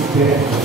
de pé.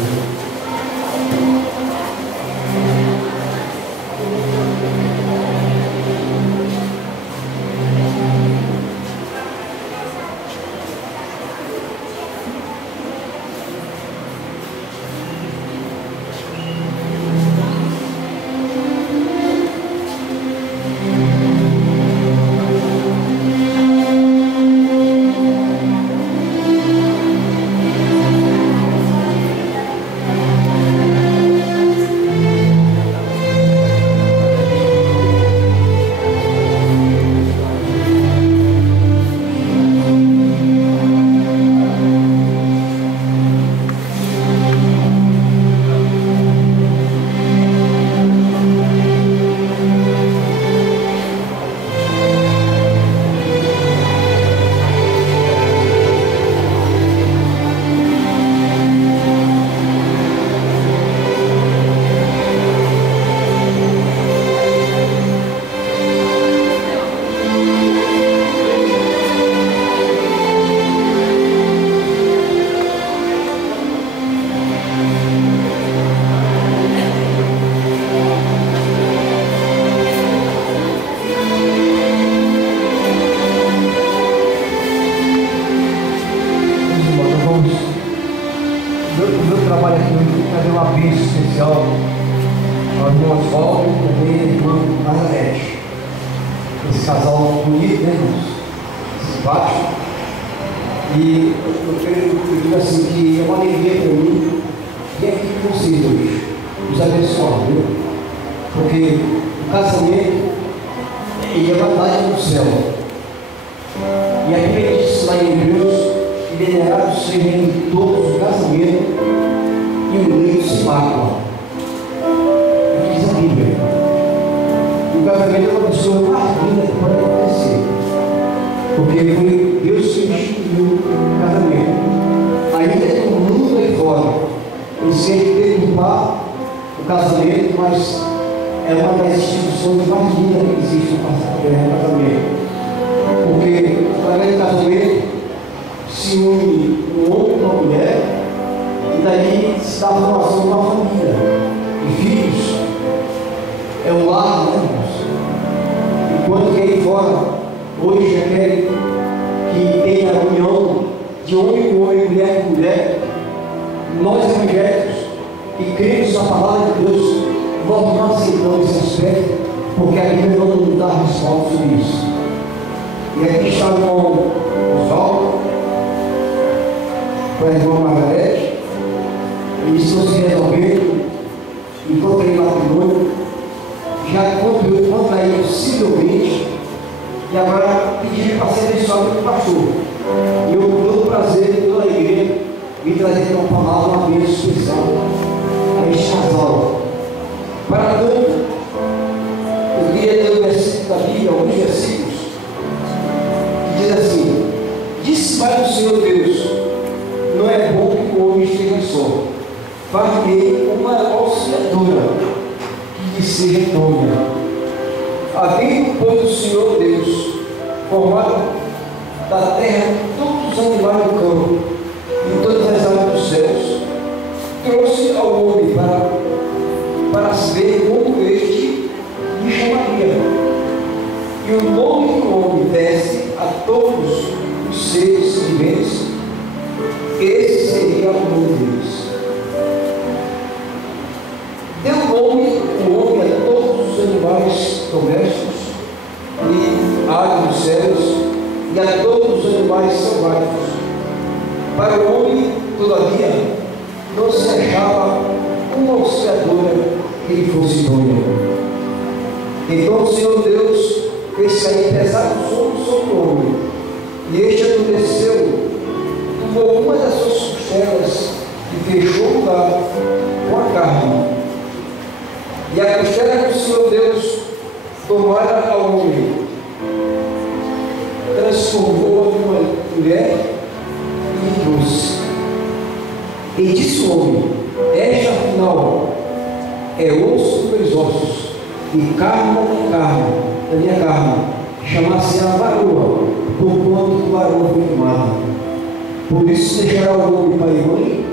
Por isso deixará o nome pai e mãe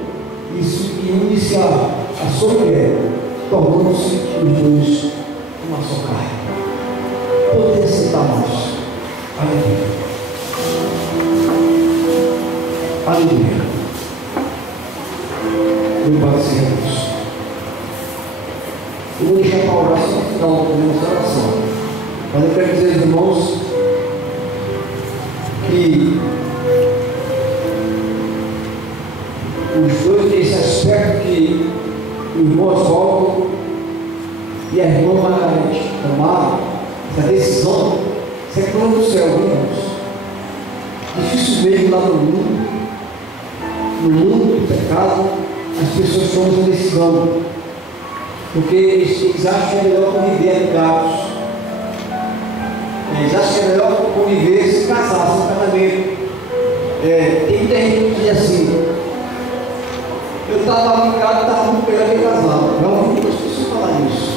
e a sua mulher, tornando-se os dois uma só carne. Poder aceitarmos. Aleluia. Aleluia. Louvado seja Deus. Eu vou deixar para orar só no final da nossa oração. Mas eu quero dizer, irmãos, que os dois, esse aspecto que o irmão Oswaldo e a irmã Margarete tomaram, essa decisão, isso é plano do céu, irmãos. Dificilmente lá no mundo do pecado, as pessoas tomam essa decisão, porque eles acham que é melhor conviver amigados, eles acham que é melhor conviver se casar, sem casamento. Tem muita gente que diz assim: eu estava amigado, estava muito melhor que casado. Já ouvi muitas pessoas falar isso.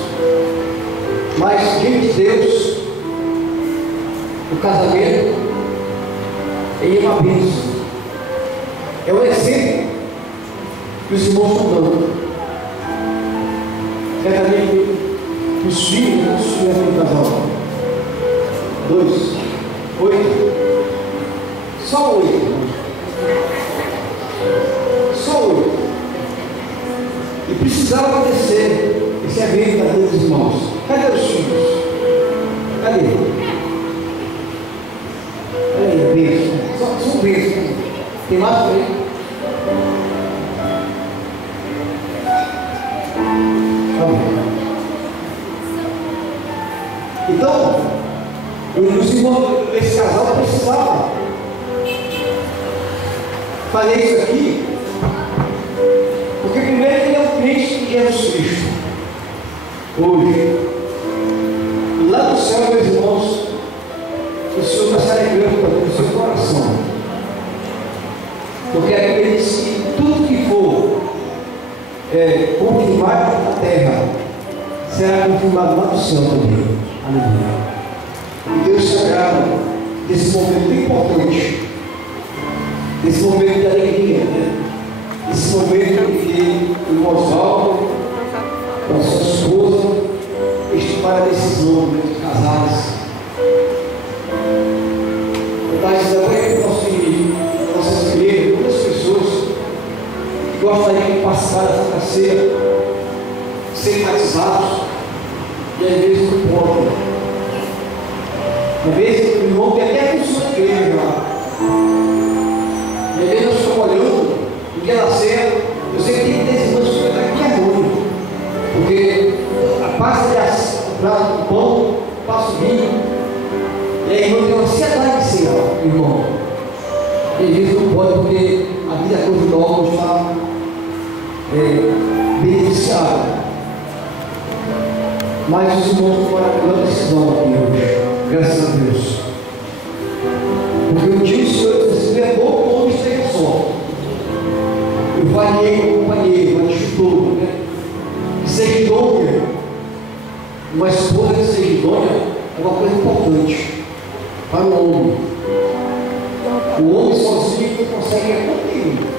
Mas diante de Deus, o casamento é uma bênção. É um exemplo que os irmãos estão dando. Certamente os filhos não estiveram em casal. 2, 8. Só 8. Só 8. E precisava acontecer esse evento da vida dos irmãos. Cadê os filhos? Cadê? Olha aí, beijo. Só um beijo. Tem mais para ele? Então, os irmãos desse casal precisavam fazer isso aqui, porque primeiro ele é um crente de Jesus Cristo. Hoje, lá no céu, meus irmãos, o Senhor está se alegrando no seu coração, porque ele disse que tudo que for confirmado na terra será confirmado lá no céu também. Aleluia. E Deus se agrada desse momento importante, desse momento de alegria, né? Esse momento em que o Oswaldo, com a sua esposa, estimaram a decisão de casar-se. Eu estava dizendo para nossas igrejas, muitas pessoas que gostariam de passar essa ceia sem batizados, e às vezes não podem. Às vezes o irmão tem até com sua igreja lá. E às vezes eu estou olhando, no dia da ceia, eu sei que tem 10 irmãos que aqui é ruim, porque a pasta de prato do pão, passa o vinho, e a irmã tem uma ansiedade de ceia, irmão. E às vezes não pode, porque a vida conjugal não está beneficiada. Mas os irmãos tomaram a decisão aqui hoje, graças a Deus. Porque um dia o Senhor disse: é bom que o homem esteja só. Eu variei com o companheiro, mas chutou, né? Que seja idônea. Uma esposa que seja idônea é uma coisa importante para o homem. O homem sozinho não consegue contigo.